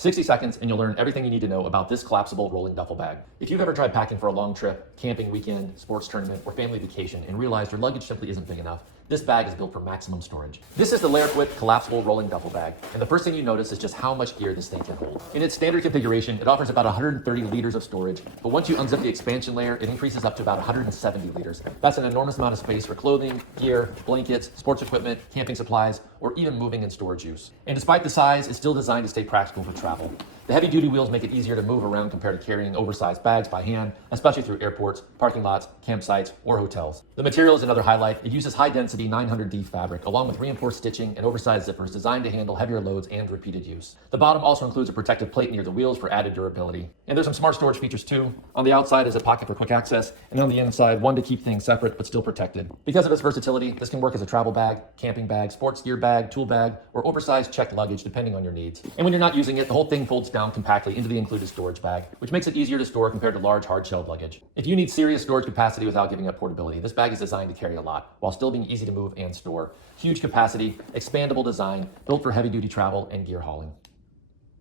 60 seconds and you'll learn everything you need to know about this collapsible rolling duffel bag. If you've ever tried packing for a long trip, camping weekend, sports tournament, or family vacation and realized your luggage simply isn't big enough, this bag is built for maximum storage. This is the Laripwit collapsible rolling duffel bag, and the first thing you notice is just how much gear this thing can hold. In its standard configuration, it offers about 130 liters of storage, but once you unzip the expansion layer, it increases up to about 170 liters. That's an enormous amount of space for clothing, gear, blankets, sports equipment, camping supplies, or even moving and storage use. And despite the size, it's still designed to stay practical for travel. The heavy-duty wheels make it easier to move around compared to carrying oversized bags by hand, especially through airports, parking lots, campsites, or hotels. The material is another highlight. It uses high-density 900D fabric, along with reinforced stitching and oversized zippers designed to handle heavier loads and repeated use. The bottom also includes a protective plate near the wheels for added durability. And there's some smart storage features too. On the outside is a pocket for quick access, and on the inside, one to keep things separate but still protected. Because of its versatility, this can work as a travel bag, camping bag, sports gear bag, tool bag, or oversized checked luggage depending on your needs. And when you're not using it, the whole thing folds down compactly into the included storage bag, which makes it easier to store compared to large hard-shelled luggage. If you need serious storage capacity without giving up portability, this bag is designed to carry a lot, while still being easy to move and store. Huge capacity, expandable design, built for heavy-duty travel and gear hauling.